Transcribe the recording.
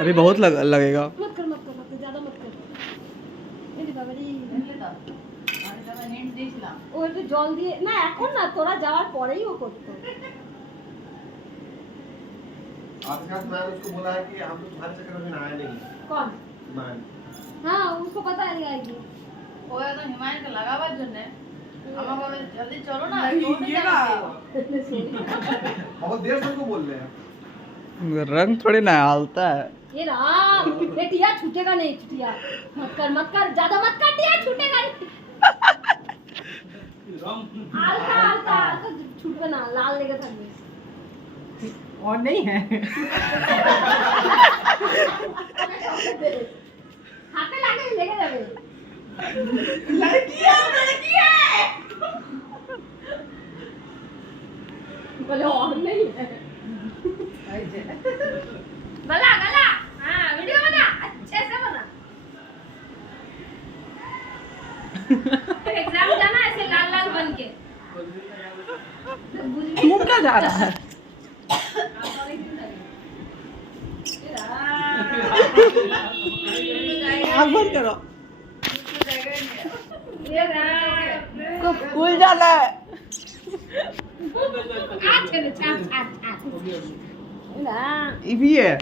अभी बहुत लगेगा। मत कर मत कर मत कर, ज्यादा मत कर। এই রে বাবা রে। এলে দাও আমি তো হিন্ট দিয়েছিলাম ও একটু জল দিয়ে না, এখন না, তোরা যাওয়ার পরেই ও করতো। आज का मैं उसको बोला है कि हम तो तुम्हारे चक्कर में आए नहीं। कौन? मैं हाँ उसको पता है आएगी। ও একদম হিমায়নকে লাগাবার জন্য আমাকে বলে জলদি চলো না नहीं, দৌড়ে ये যাবে ना। बहुत देर से उनको बोल रहे हैं। रंग थोड़ी ना हालता है। ये राम, ये टिया छूटेगा नहीं, टिया मत कर, ज्यादा मत कर, टिया छूटेगा नहीं। हल्का हल्का छूटবে না, লাল লেগে থাকবে। और नहीं है। হাতে লাগে লেগে যাবে। लड़की है, लड़की है। बोले और नहीं है। गला गला, हाँ वीडियो बना, अच्छे से बना। एग्जाम जाना ऐसे लाल लाल बन के। घूम क्या जा रहा है? आग बंद करो। स्कूल जाना है। ये भी है।